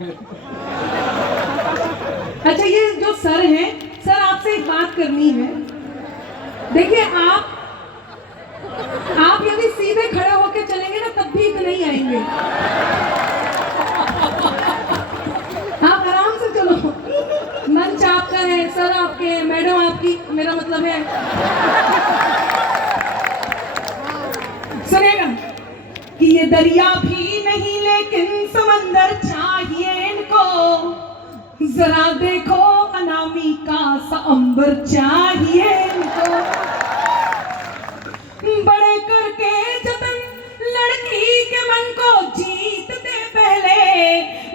अच्छा, ये जो सर हैं, सर आपसे एक बात करनी है। देखिए, आप यदि सीधे खड़े होके चलेंगे ना तब भी इतने ही आएंगे। आप आराम से चलो, मंच आपका है, सर आपके हैं, मैडम आपकी, मेरा मतलब है। सुनेगा कि ये दरिया भी नहीं लेकिन समंदर चाहिए इनको, जरा देखो अनामिका सा अंबर चाहिए इनको। बड़े करके जतन लड़की के मन को जीतते पहले,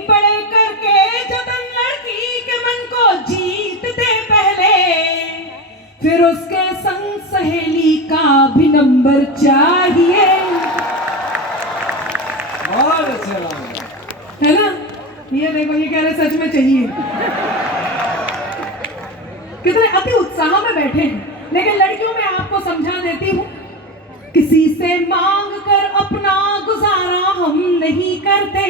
बड़े करके जतन लड़की के मन को जीतते पहले, फिर उसके संग सहेली का भी नंबर चाहिए। बहुत अच्छा है ना? ये देखो, ये कह रहे सच में चाहिए। कितने अति उत्साह में बैठे हैं। लेकिन लड़कियों में आपको समझा देती हूँ, किसी से मांग कर अपना गुजारा हम नहीं करते।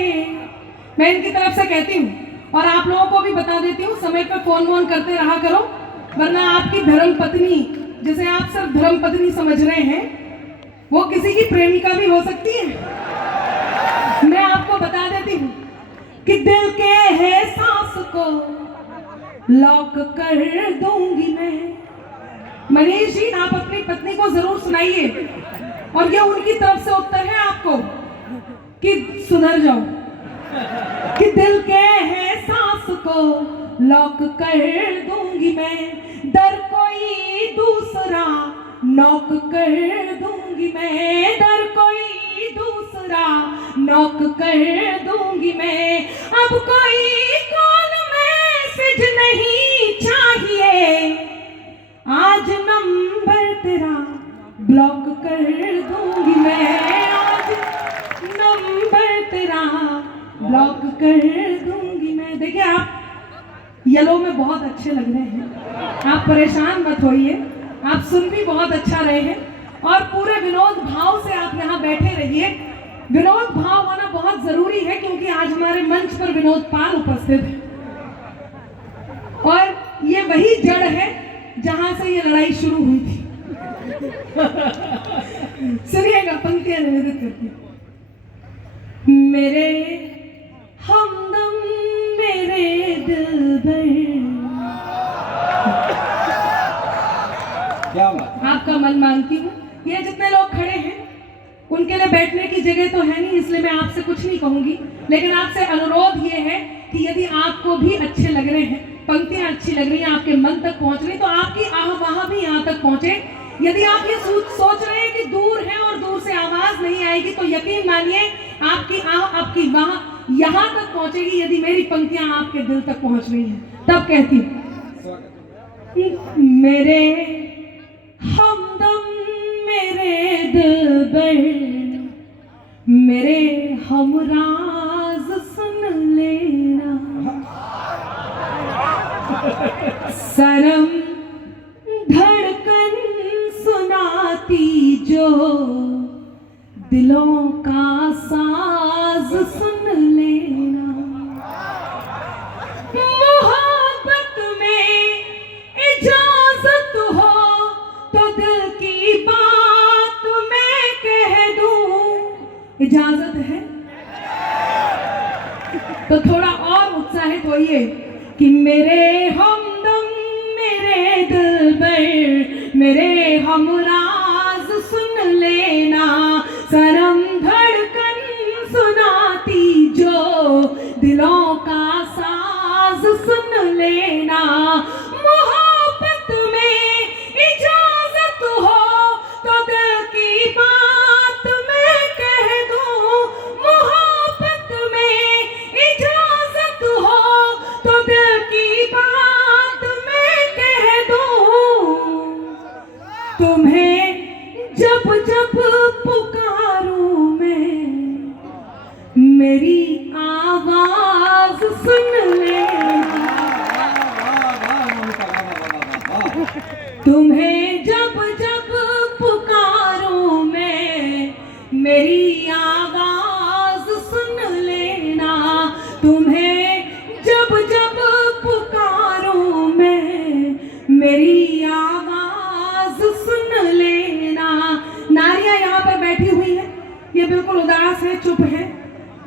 मैं इनकी तरफ से कहती हूँ और आप लोगों को भी बता देती हूँ, समय पे फोन वोन करते रहा करो, वरना आपकी धर्म पत्नी, जिसे आप सिर्फ धर्म पत्नी समझ रहे हैं, वो किसी की प्रेमिका भी हो सकती है। मैं आपको बता देती हूँ कि दिल के है सांस को लॉक कर दूंगी मैं। मनीष जी, आप अपनी पत्नी को जरूर सुनाइए, और ये उनकी तरफ से उत्तर है आपको कि सुधर जाओ, कि दिल के है सांस को लॉक कर दूंगी मैं, दर कोई दूसरा नॉक कर दूंगी मैं, दर कोई दूसरा नॉक कर दूंगी मैं। अब कोई कॉल मैसेज नहीं चाहिए, आज नंबर तेरा ब्लॉक कर दूंगी मैं, आज नंबर तेरा ब्लॉक कर दूंगी मैं। देखिए, आप येलो में बहुत अच्छे लग रहे हैं, आप परेशान मत होइए, आप सुन भी बहुत अच्छा रहे हैं, और पूरे विनोद भाव से आप यहाँ बैठे रहिए। विनोद भाव होना बहुत जरूरी है, क्योंकि आज हमारे मंच पर विनोद पाल उपस्थित है, और ये वही जड़ है जहां से ये लड़ाई शुरू हुई थी। सुनिएगा, पंक्तियां निवेदित करती हूं। मेरे हमदम मेरे दिलबर, क्या बात। आपका मन मानती हूँ। ये जितने लोग खड़े हैं उनके लिए बैठने की जगह तो है नहीं, इसलिए मैं आपसे कुछ नहीं कहूंगी, लेकिन आपसे अनुरोध ये है कि यदि आपको भी अच्छे लग रहे हैं, पंक्तियां अच्छी लग रही हैं, आपके मन तक पहुंच रही, तो आपकी आह वाह भी यहाँ तक पहुंचे। यदि आप ये सोच रहे हैं कि दूर है और दूर से आवाज नहीं आएगी, तो यकीन मानिए आपकी आह, आपकी वाह यहाँ तक पहुंचेगी, यदि मेरी पंक्तियां आपके दिल तक पहुंच रही हैं। तब कहती हूँ, मेरे हमदम मेरे दिलबर, मेरे हमराज सुन लेना, सरम धड़कन सुनाती जो दिलों का साज सुन लेना, मोहब्बत में इजाजत हो तो दिल की बात मैं कह दूं। इजाजत है तो थोड़ा और उत्साहित होइए कि मेरे हमदम मेरे दिलबर, मेरे हमराज सुन लेना, सरम धड़कन सुनाती जो दिलों का साज सुन लेना, मोहब्बत में इजाजत हो तो दिल की बात मैं कह दूं, मोहब्बत में इजाजत हो तो दिल की बात मैं कह दूं, तुम्हें जब जब पुकारूं मैं, मेरी आवाज सुन लेना, तुम्हें जब जब पुकारूं मैं, मेरी आवाज सुन लेना, तुम्हें बिल्कुल उदास है, चुप है।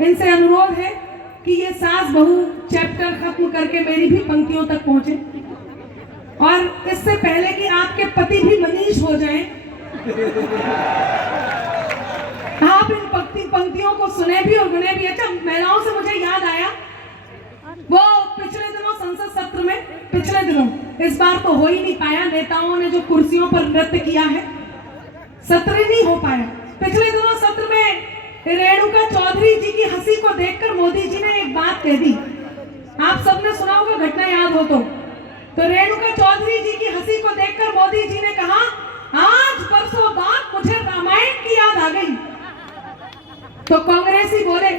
इनसे अनुरोध है कि ये सास बहू चैप्टर खत्म करके मेरी भी पंक्तियों तक पहुंचे, और इससे पहले कि आपके पति भी मनीष हो जाएं, आप इन पंक्तियों को सुने भी और गुने भी। अच्छा, महिलाओं से मुझे याद आया, वो पिछले दिनों संसद सत्र में, पिछले दिनों, इस बार तो हो ही नहीं पाया, नेताओं ने जो कुर्सियों पर नृत्य किया है, सत्र नहीं हो पाया। पिछले दिनों सत्र में रेणुका चौधरी जी की हंसी को देखकर मोदी जी ने एक बात कह दी। आप सबने सुना होगा, घटना याद हो तो रेणुका चौधरी जी की हंसी को देखकर मोदी जी ने कहा, आज बरसों बाद मुझे रामायण की याद आ गई। तो कांग्रेसी बोले,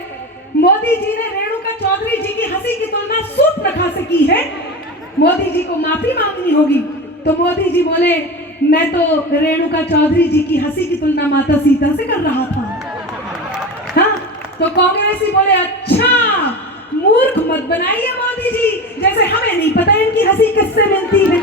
मोदी जी ने रेणुका चौधरी जी की हंसी की तुलना सूर्पनखा से की है, मोदी जी को माफी मांगनी होगी। तो मोदी जी बोले, मैं तो रेणुका चौधरी जी की हंसी की तुलना माता सीता से कर रहा था। हाँ, तो कांग्रेसी बोले, अच्छा मूर्ख मत बनाइए मोदी जी, जैसे हमें नहीं पता इनकी हंसी किससे मिलती है।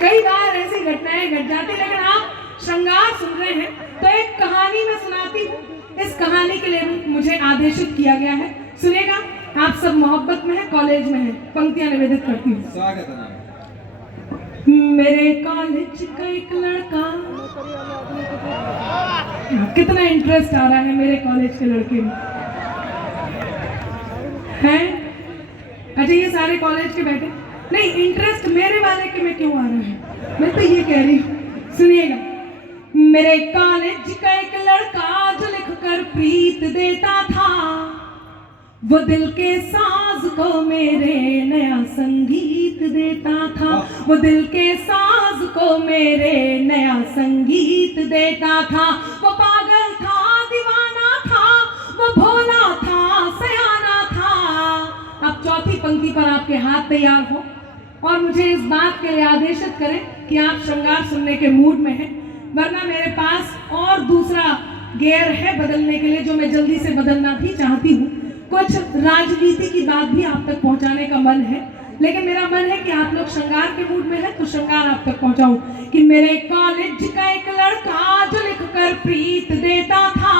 कई बार ऐसी घटनाएं घट जाती, लेकिन आप श्रृंगार सुन रहे हैं तो एक कहानी में सुनाती हूँ। इस कहानी के लिए मुझे आदेशित किया गया है, सुनेगा। आप सब मोहब्बत में है, कॉलेज में है, पंक्तियां निवेदित करती हूँ। स्वागत है। मेरे कॉलेज का एक लड़का, कितना इंटरेस्ट आ रहा है मेरे कॉलेज के लड़के में, हैं? अच्छा, ये सारे कॉलेज के बैठे, नहीं, इंटरेस्ट मेरे वाले के में क्यों आ रहा है, मैं तो ये कह रही हूँ, सुनिएगा। मेरे कॉलेज का एक लड़का जो लिख कर प्रीत देता था, वो दिल के साज को मेरे नया संगीत देता था, वो दिल के साज को मेरे नया संगीत देता था। वो पागल था, दीवाना था, वो भोला था, सयाना था। अब चौथी पंक्ति पर आपके हाथ तैयार हो और मुझे इस बात के लिए आदेशित करें कि आप श्रृंगार सुनने के मूड में हैं, वरना मेरे पास और दूसरा गियर है बदलने के लिए, जो मैं जल्दी से बदलना भी चाहती हूँ। कुछ राजनीति की बात भी आप तक पहुंचाने का मन है, लेकिन मेरा मन है कि आप लोग श्रृंगार के मूड में है तो श्रृंगार आप तक पहुंचाऊं। कि मेरे कॉलेज का एक लड़का जो लिख कर प्रीत देता था,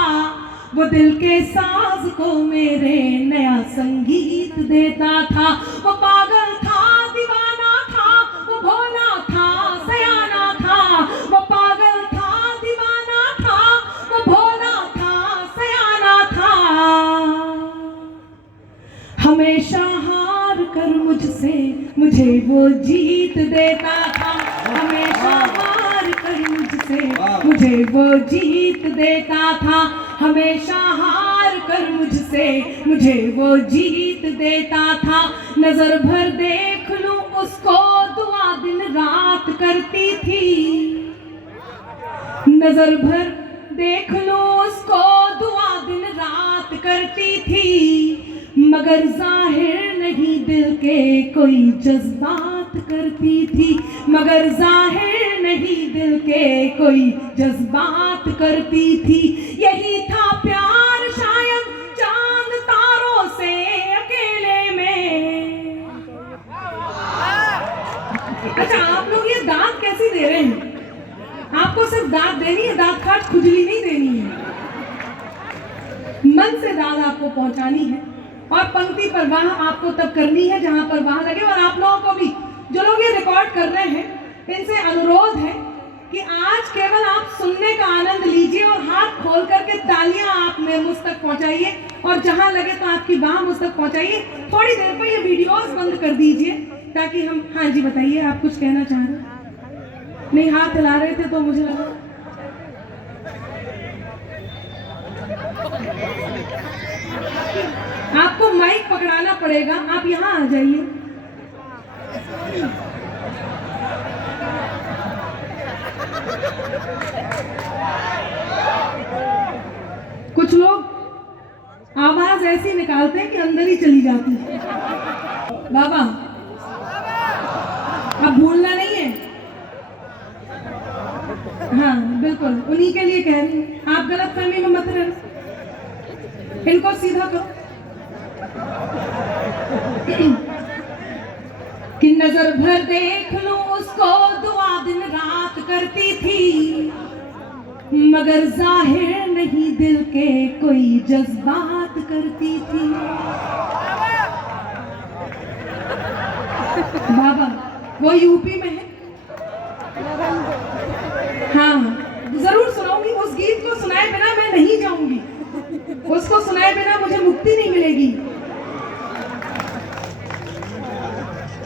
वो दिल के साज को मेरे नया संगीत देता था। वो पागल था, दीवाना था, वो भोला था, सयाना था। वो पागल था, दीवाना था, वो भोला था, सयाना था। हमेशा हार कर मुझे वो जीत देता था, हमेशा हार कर मुझे वो जीत देता था, हमेशा हार कर मुझे वो जीत देता था। नजर भर देख लूं उसको दुआ दिन रात करती थी, नजर भर देख लूं उसको दुआ दिन रात करती थी, मगर जाहिर नहीं दिल के कोई जज्बात करती थी, मगर जाहिर नहीं दिल के कोई जज्बात करती थी। यही था प्यार शायद चांद तारों से अकेले में। अच्छा, आप लोग ये दांत कैसे दे रहे हैं? आपको सिर्फ दांत देनी है, दांत खाट खुजली नहीं देनी है, मन से दांत आपको पहुंचानी है। और पंक्ति पर वाह आपको तब करनी है जहां पर वाह लगे। और आप लोगों को भी, जो लोग ये रिकॉर्ड कर रहे हैं, इनसे अनुरोध है कि आज केवल आप सुनने का आनंद लीजिए और हाथ खोल करके तालियां आप में मुझ तक पहुंचाइए, और जहां लगे तो आपकी वाह मुझ तक पहुंचाइए। थोड़ी देर पर ये वीडियोस बंद कर दीजिए ताकि हम, हाँ जी बताइए, आप कुछ कहना चाह रहे हैं? नहीं, हाथ हिला रहे थे तो मुझे लगा। आपको माइक पकड़ाना पड़ेगा, आप यहाँ आ जाइए। कुछ लोग आवाज ऐसी निकालते हैं कि अंदर ही चली जाती है। बाबा, अब भूलना नहीं है। हाँ बिल्कुल, उन्हीं के लिए कह रही हूँ, आप गलत फहमी में मत रहना, इनको सीधा करो। कि नजर भर देख लूं उसको दुआ दिन रात करती थी, मगर जाहिर नहीं दिल के कोई जज्बात करती थी। बाबा वो यूपी में है। हाँ जरूर सुनाऊंगी, उस गीत को सुनाए बिना मैं नहीं जाऊंगी, उसको सुनाए बिना मुझे मुक्ति नहीं मिलेगी।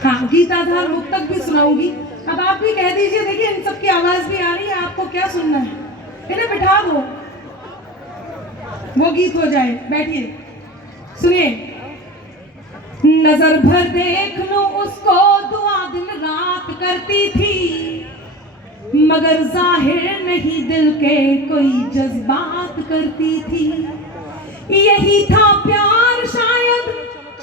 हाँ गीताधार मुक्तक भी सुनाऊंगी। अब आप भी कह दीजिए, देखिए इन सबकी आवाज भी आ रही है, आपको क्या सुनना है, इन्हें बिठा दो, वो गीत हो जाए। बैठिए सुनिए। नजर भर देख लूं उसको दुआ दिन रात करती थी, मगर जाहिर नहीं दिल के कोई जज्बात करती थी। यही था प्यार शायद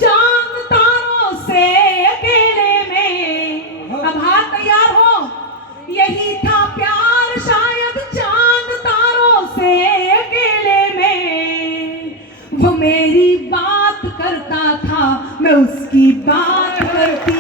चांद तारों से अकेले में। अब हाथ तैयार हो। यही था प्यार शायद चांद तारों से अकेले में। वो मेरी बात करता था, मैं उसकी बात करती